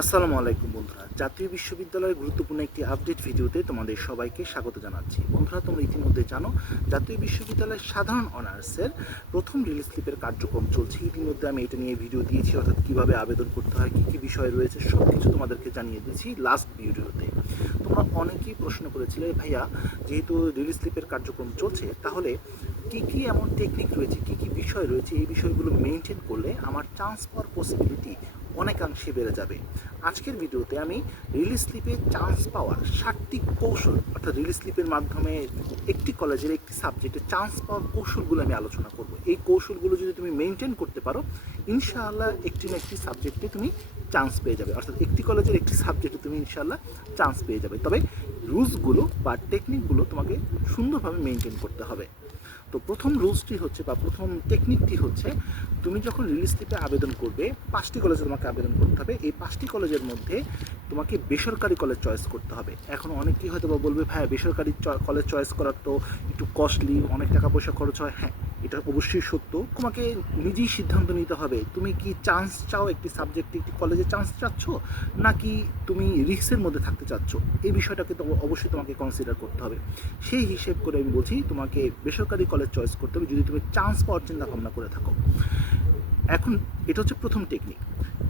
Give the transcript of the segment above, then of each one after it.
আসসালামু আলাইকুম বন্ধুরা। জাতীয় বিশ্ববিদ্যালয়ের গুরুত্বপূর্ণ একটি আপডেট ভিডিওতে তোমাদের সবাইকে স্বাগত জানাচ্ছি। বন্ধুরা, তোমরা ইতিমধ্যে জানো, জাতীয় বিশ্ববিদ্যালয়ের সাধারণ অনার্সের প্রথম রিলিজ স্লিপের কার্যক্রম চলছে। ইতিমধ্যে আমি এটা নিয়ে ভিডিও দিয়েছি, অর্থাৎ কীভাবে আবেদন করতে হয়, কী কী বিষয় রয়েছে সব কিছু তোমাদেরকে জানিয়ে দিয়েছি লাস্ট ভিডিওতে। তোমরা অনেকেই প্রশ্ন করেছিলে, ভাইয়া, যেহেতু রিলিজ স্লিপের কার্যক্রম চলছে, তাহলে কী কী এমন টেকনিক রয়েছে, কী কী বিষয় রয়েছে, এই বিষয়গুলো মেনটেন করলে আমার চান্স পাওয়ার পসিবিলিটি অনেকাংশে বেড়ে যাবে। আজকের ভিডিওতে আমি রিলিজ স্লিপে চান্স পাওয়ার সাতটি কৌশল, অর্থাৎ রিলিজ স্লিপের মাধ্যমে একটি কলেজের একটি সাবজেক্টে চান্স পাওয়ার কৌশলগুলো আমি আলোচনা করব। এই কৌশলগুলো যদি তুমি মেনটেন করতে পারো, ইনশাআল্লাহ একটি না একটি সাবজেক্টে তুমি চান্স পেয়ে যাবে। অর্থাৎ একটি কলেজের একটি সাবজেক্টে তুমি ইনশাআল্লাহ চান্স পেয়ে যাবে। তবে রুলসগুলো বা টেকনিকগুলো তোমাকে সুন্দরভাবে মেনটেন করতে হবে। তো প্রথম রুলসটি হচ্ছে বা প্রথম টেকনিকটি হচ্ছে, তুমি যখন রিলিজ আবেদন করবে, পাঁচটি কলেজে তোমাকে আবেদন করতে হবে। এই পাঁচটি কলেজের মধ্যে তোমাকে বেসরকারি কলেজ চয়েস করতে হবে। এখন অনেকেই হয়তো বলবে ভাই বেসরকারি কলেজ চয়েস করার তো একটু কস্টলি অনেক টাকা পয়সা খরচ হয়। হ্যাঁ এটা অবশ্যই সত্য। তোমাকে নিজেই সিদ্ধান্ত নিতে হবে। তুমি কি চান্স চাও একটি সাবজেক্টে একটি কলেজে চান্স চাচ্ছ? নাকি তুমি রিক্সের মধ্যে থাকতে চাচ্ছ? এই বিষয়টাকে তো অবশ্যই তোমাকে কনসিডার করতে হবে। সেই হিসেব করে আমি বলছি, তোমাকে বেসরকারি কলেজ চয়েস করতে হবে। যদি তুমি চান্স পাওয়ার চিন্তা ভাবনা করে থাকো। এখন এটা হচ্ছে প্রথম টেকনিক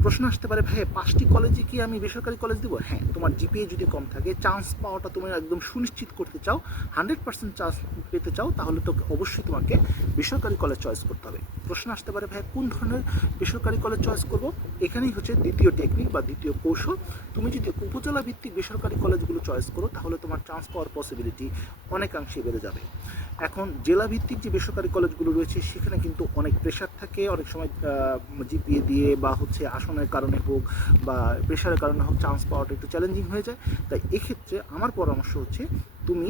প্রশ্ন আসতে পারে, ভাই, পাঁচটি কলেজে কি আমি বেসরকারি কলেজ দেবো? হ্যাঁ তোমার জিপিএ যদি কম থাকে চান্স পাওয়াটা তুমি একদম সুনিশ্চিত করতে চাও হান্ড্রেড পার্সেন্ট চান্স পেতে চাও, তাহলে তো অবশ্যই তোমাকে বেসরকারি কলেজ চয়েস করতে হবে। প্রশ্ন আসতে পারে, ভাই, কোন ধরনের বেসরকারি কলেজ চয়েস করব? এখানেই হচ্ছে দ্বিতীয় টেকনিক বা দ্বিতীয় কৌশল। তুমি যদি উপজেলা ভিত্তিক বেসরকারি কলেজগুলো চয়েস করো, তাহলে তোমার চান্স পাওয়ার পসিবিলিটি অনেকাংশে বেড়ে যাবে। এখন জেলা ভিত্তিক যে বেসরকারি কলেজগুলো রয়েছে, সেখানে কিন্তু অনেক প্রেশার থাকে। অনেক সময় জিপিএ দিয়ে বা হচ্ছে আসনের কারণে হোক বা প্রেশারের কারণে হোক চান্স পাওয়াটা একটু চ্যালেঞ্জিং হয়ে যায়। তাই এক্ষেত্রে আমার পরামর্শ হচ্ছে, তুমি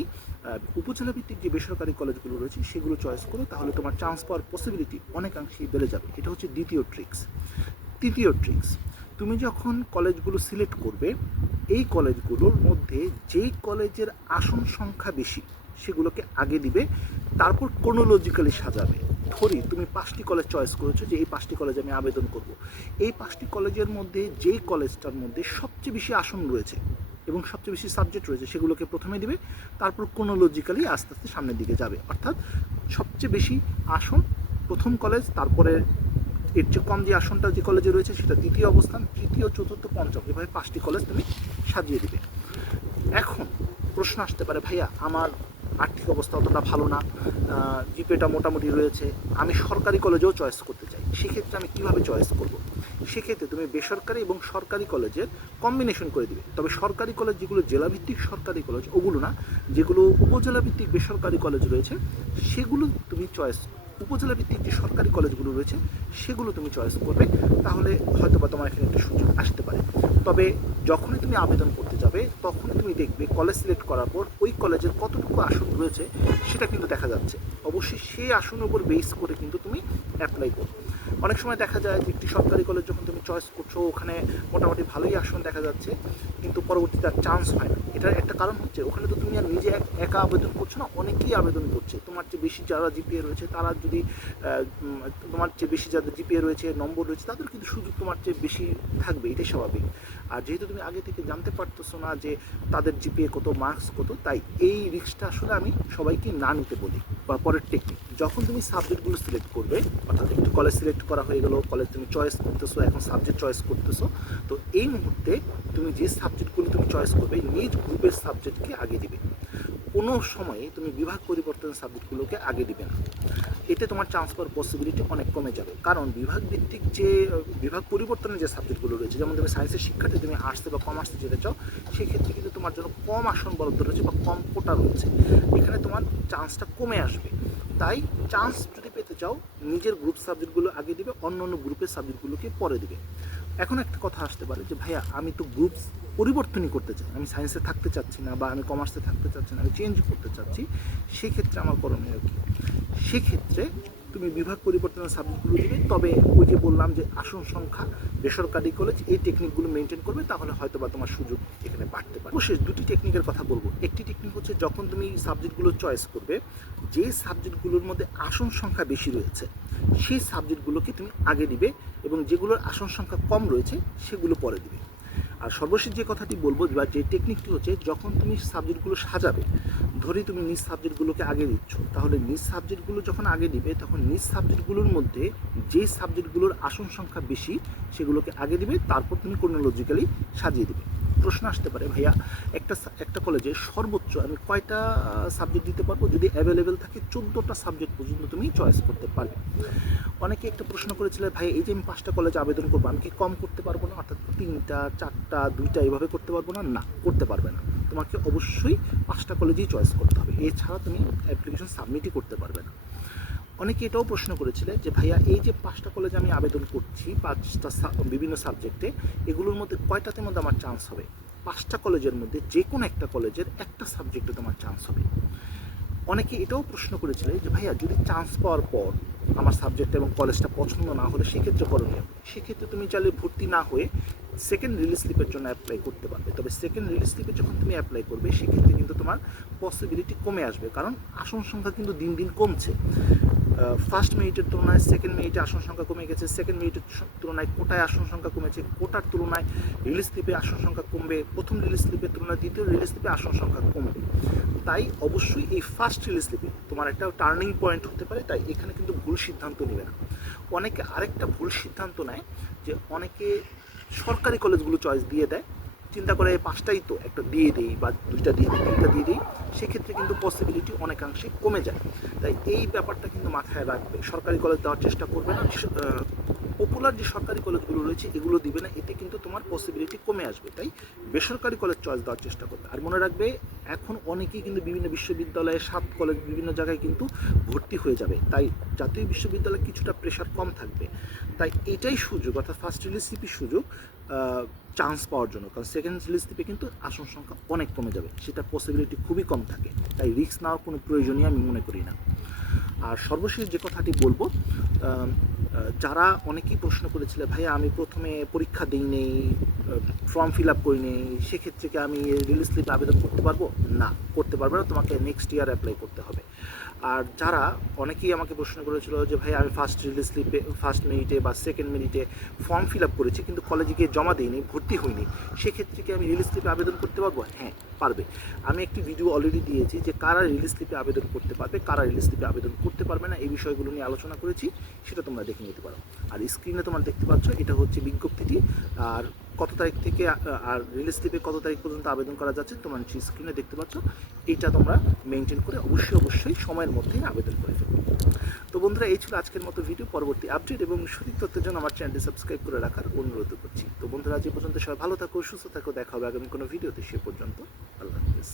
উপজেলা ভিত্তিক যে বেসরকারি কলেজগুলো রয়েছে, সেগুলো চয়েস করো, তাহলে তোমার চান্স পাওয়ার পসিবিলিটি অনেকাংশেই বেড়ে যাবে। এটা হচ্ছে দ্বিতীয় ট্রিক্স তৃতীয় ট্রিক্স তুমি যখন কলেজগুলো সিলেক্ট করবে, এই কলেজগুলোর মধ্যে যেই কলেজের আসন সংখ্যা বেশি, সেগুলোকে আগে দিবে, তারপর কোনোলজিক্যালি সাজাবে। ধরি, তুমি পাঁচটি কলেজ চয়েস করেছ যে এই পাঁচটি কলেজে আমি আবেদন করব। এই পাঁচটি কলেজের মধ্যে যেই কলেজটার মধ্যে সবচেয়ে বেশি আসন রয়েছে এবং সবচেয়ে বেশি সাবজেক্ট রয়েছে, সেগুলোকে প্রথমে দিবে, তারপর কোনোলজিক্যালি আস্তে আস্তে সামনের দিকে যাবে। অর্থাৎ সবচেয়ে বেশি আসন প্রথম কলেজ তারপরে এর চেয়ে কম যে আসনটা যে কলেজে রয়েছে সেটা দ্বিতীয় অবস্থান, তৃতীয়, চতুর্থ, পঞ্চম, এভাবে পাঁচটি কলেজ তুমি সাজিয়ে দিবে। এখন প্রশ্ন আসতে পারে, ভাইয়া, আমার আর্থিক অবস্থা অতটা ভালো না জিপেটা মোটামুটি রয়েছে, আমি সরকারি কলেজেও চয়েস করতে চাই, সেক্ষেত্রে আমি কীভাবে চয়েস করব? সেক্ষেত্রে তুমি বেসরকারি এবং সরকারি কলেজের কম্বিনেশন করে দিবে। তবে সরকারি কলেজ যেগুলো জেলাভিত্তিক সরকারি কলেজ ওগুলো না, যেগুলো উপজেলা ভিত্তিক বেসরকারি কলেজ রয়েছে, সেগুলো তুমি চয়েস উপজেলা ভিত্তিক যে সরকারি কলেজগুলো রয়েছে, সেগুলো তুমি চয়েস করবে। তাহলে হয়তো বা তোমার এখানে একটা সুযোগ আসতে পারে। তবে যখনই তুমি আবেদন করতে যাবে, তখনই তুমি দেখবে কলেজ সিলেক্ট করার পর ওই কলেজের কতটুকু আসন রয়েছে, সেটা কিন্তু দেখা যাচ্ছে। অবশ্যই সেই আসনের উপর বেস করে কিন্তু তুমি অ্যাপ্লাই করো অনেক সময় দেখা যায় যে একটি সরকারি কলেজ যখন তুমি চয়েস করছ, ওখানে মোটামুটি ভালোই আসন দেখা যাচ্ছে, কিন্তু পরবর্তীতে আর চান্স হয় না। এটার একটা কারণ হচ্ছে, ওখানে তো তুমি আর নিজে একা আবেদন করছ না, অনেকেই আবেদন করছে। তোমার চেয়ে বেশি যারা জিপিএ রয়েছে, তারা যদি তোমার চেয়ে বেশি যাদের জিপিএ রয়েছে, নম্বর রয়েছে, তাদের কিন্তু সুযোগ তোমার চেয়ে বেশি থাকবে, এটাই স্বাভাবিক। আর যেহেতু তুমি আগে থেকে জানতে পারতেছো না যে তাদের জিপিএ কত মার্কস কত, তাই এই রিস্কটা আসলে আমি সবাইকে না নিতে বলি, বা পরের টেকনিক যখন তুমি সাবজেক্টগুলো সিলেক্ট করবে, অর্থাৎ একটু কলেজ সিলেক্ট করা হয়ে গেলো কলেজ তুমি চয়েস করতেছো, এখন সাবজেক্ট চয়েস করতেছো, তো এই মুহূর্তে তুমি যে সাবজেক্টগুলো তুমি চয়েস করবে, নিজ গ্রুপের সাবজেক্টকে আগে দিবে। কোনো সময়ে তুমি বিভাগ পরিবর্তনের সাবজেক্টগুলোকে আগে দিবে না। এতে তোমার চান্স পাওয়ার পসিবিলিটি অনেক কমে যাবে। কারণ বিভাগ ভিত্তিক যে, বিভাগ পরিবর্তনের যে সাবজেক্টগুলো রয়েছে, যেমন তুমি সায়েন্সের শিক্ষার্থী, তুমি আর্টসে বা কমার্সে যেতে চাও সেই ক্ষেত্রে কিন্তু তোমার জন্য কম আসন বরাদ্দ রয়েছে বা কম কোটা রয়েছে। এখানে তোমার চান্সটা কমে আসবে। তাই চান্স যদি পেতে চাও, নিজের গ্রুপ সাবজেক্টগুলো আগে দিবে অন্য অন্য গ্রুপের সাবজেক্টগুলোকে পরে দিবে। এখন একটা কথা আসতে পারে যে, ভাইয়া, আমি তো গ্রুপ পরিবর্তনই করতে চাই আমি সায়েন্সে থাকতে চাচ্ছি না বা আমি কমার্সে থাকতে চাচ্ছি না, আমি চেঞ্জ করতে চাচ্ছি, সেক্ষেত্রে আমার করণীয় কী? সেক্ষেত্রে তুমি বিভাগ পরিবর্তনের সাবজেক্টগুলো দিবে, তবে ওই যে বললাম যে আসন সংখ্যা, বেসরকারি কলেজ এই টেকনিকগুলো মেনটেন করবে, তাহলে হয়তো বা তোমার সুযোগ এখানে বাড়তে পারে। অবশ্যই দুটি টেকনিকের কথা বলব। একটি টেকনিক হচ্ছে যখন তুমি সাবজেক্টগুলো চয়েস করবে, যে সাবজেক্টগুলোর মধ্যে আসন সংখ্যা বেশি রয়েছে, সেই সাবজেক্টগুলোকে তুমি আগে দিবে এবং যেগুলোর আসন সংখ্যা কম রয়েছে, সেগুলো পরে দিবে। আর সর্বশেষ যে কথাটি বলব বা যে টেকনিকটি হচ্ছে, যখন তুমি সাবজেক্টগুলো সাজাবে, ধরে তুমি নিজ সাবজেক্টগুলোকে আগে দিচ্ছ, তাহলে নিজ সাবজেক্টগুলো যখন আগে দিবে, তখন নিজ সাবজেক্টগুলোর মধ্যে যেই সাবজেক্টগুলোর আসন সংখ্যা বেশি, সেগুলোকে আগে দিবে, তারপর তুমি ক্রোনোলজিক্যালি সাজিয়ে দিবে। প্রশ্ন আসতে পারে, ভাইয়া, একটা একটা কলেজে সর্বোচ্চ আমি কয়টা সাবজেক্ট দিতে পারব? যদি অ্যাভেলেবেল থাকে, চোদ্দোটা সাবজেক্ট পর্যন্ত তুমি চয়েস করতে পারবে। অনেকে একটা প্রশ্ন করেছিল, ভাই, এই যে আমি পাঁচটা কলেজে আবেদন করব, আমি কি কম করতে পারব না? অর্থাৎ তিনটা, চারটা, দুইটা এইভাবে করতে পারব না? না, করতে পারবে না। তোমাকে অবশ্যই পাঁচটা কলেজেই চয়েস করতে হবে। এছাড়া তুমি অ্যাপ্লিকেশন সাবমিটই করতে পারবে না। অনেকে এটাও প্রশ্ন করেছিলে যে, ভাইয়া, এই যে পাঁচটা কলেজে আমি আবেদন করছি, পাঁচটা বিভিন্ন সাবজেক্টে এগুলোর মধ্যে কয়টাতে মধ্যে আমার চান্স হবে? পাঁচটা কলেজের মধ্যে যে কোনো একটা কলেজের একটা সাবজেক্টে তোমার চান্স হবে। অনেকে এটাও প্রশ্ন করেছিল যে, ভাইয়া, যদি চান্স পাওয়ার পর আমার সাবজেক্ট এবং কলেজটা পছন্দ না হলে সেক্ষেত্রে করণীয় সেক্ষেত্রে তুমি চাইলে ভর্তি না হয়ে সেকেন্ড রিলিজ স্লিপের জন্য অ্যাপ্লাই করতে পারবে। তবে সেকেন্ড রিলিজ স্লিপে যখন তুমি অ্যাপ্লাই করবে, সেক্ষেত্রে কিন্তু তোমার পসিবিলিটি কমে আসবে। কারণ আসন সংখ্যা কিন্তু দিন দিন কমছে। ফার্স্ট মিনিটের তুলনায় সেকেন্ড মিনিটে আসন সংখ্যা কমে গেছে। সেকেন্ড মিনিটের তুলনায় কোটায় আসন সংখ্যা কমেছে। কোটার তুলনায় রিলিজ স্লিপে আসন সংখ্যা কমবে। প্রথম রিলিজ স্লিপের তুলনায় দ্বিতীয় রিলিজ স্লিপে আসন সংখ্যা কমবে। তাই অবশ্যই এই ফার্স্ট রিলিজ স্লিপে তোমার একটা টার্নিং পয়েন্ট হতে পারে। তাই এখানে কিন্তু ভুল সিদ্ধান্ত নেবে না। অনেকে আরেকটা ভুল সিদ্ধান্ত নেয় যে অনেকে সরকারি কলেজগুলো চয়েস দিয়ে দেয়। চিন্তা করে পাঁচটাই তো একটা দিয়ে দিই বা দুইটা দিয়ে দিই, তিনটা দিয়ে দিই, সেক্ষেত্রে কিন্তু পসিবিলিটি অনেকাংশে কমে যায়। তাই এই ব্যাপারটা কিন্তু মাথায় রাখবে। সরকারি কলেজ দেওয়ার চেষ্টা করবে না পপুলার যে সরকারি কলেজগুলো রয়েছে, এগুলো দিবে না, এতে কিন্তু তোমার পসিবিলিটি কমে আসবে, তাই? বেসরকারি কলেজ চয়েস দেওয়ার চেষ্টা করবে। আর মনে রাখবে, এখন অনেকেই কিন্তু বিভিন্ন বিশ্ববিদ্যালয়ে সাত কলেজ বিভিন্ন জায়গায় কিন্তু ভর্তি হয়ে যাবে, তাই জাতীয় বিশ্ববিদ্যালয়ে কিছুটা প্রেশার কম থাকবে। তাই এটাই সুযোগ, অর্থাৎ ফার্স্ট রিলিজ সুযোগ চান্স পাওয়ার জন্য। কারণ সেকেন্ড রিলিজ কিন্তু আসন সংখ্যা অনেক কমে যাবে, সেটা পসিবিলিটি খুবই কম থাকে, তাই রিস্ক নেওয়ার কোনো প্রয়োজনই আমি মনে করি না। আর সর্বশেষ যে কথাটি বলব যারা অনেকেই প্রশ্ন করেছিল ভাই আমি প্রথমে পরীক্ষা দিই নেই ফর্ম ফিল আপ করি নেই, সেক্ষেত্রে কি আমি রিলিজ স্লিপ আবেদন করতে পারব? না, করতে পারবে না, তোমাকে নেক্সট ইয়ার অ্যাপ্লাই করতে হবে। আর যারা অনেকেই আমাকে প্রশ্ন করেছিল যে, ভাই, আমি ফার্স্ট রিলিজ স্লিপে ফার্স্ট মিনিটে বা সেকেন্ড মিনিটে ফর্ম ফিল আপ করেছি, কিন্তু কলেজে গিয়ে জমা দিইনি, ভর্তি হইনি। সেক্ষেত্রে কি আমি রিলিজ স্লিপে আবেদন করতে পারব? হ্যাঁ পারবে। আমি একটি ভিডিও অলরেডি দিয়েছি যে, কারা রিলিজ স্লিপে আবেদন করতে পারবে, কারা রিলিজ স্লিপে আবেদন করতে পারবে না, এই বিষয়গুলো নিয়ে আলোচনা করেছি, সেটা তোমরা দেখে নিতে পারো। আর স্ক্রিনে তোমরা দেখতে পাচ্ছ, এটা হচ্ছে বিজ্ঞপ্তিটি। আর কত তারিখ থেকে আর রিলিজ স্লিপে কত তারিখ পর্যন্ত আবেদন করা যাচ্ছে, তোমরা স্ক্রিনে দেখতে পাচ্ছ। এটা তোমরা মেনটেন করে অবশ্যই অবশ্যই সময়ের মধ্যে আবেদন করে ফেলবে তো বন্ধুরা, এই ছিল আজকের মতো ভিডিও পরবর্তী আপডেট এবং সঠিক তথ্যের জন্য আমার চ্যানেলটি সাবস্ক্রাইব করে রাখার অনুরোধ করছি। তো বন্ধুরা যে পর্যন্ত সবাই ভালো থাকো, সুস্থ থাকো, দেখা হবে আগামী কোনো ভিডিওতে সে পর্যন্ত আল্লাহ হাফিজ।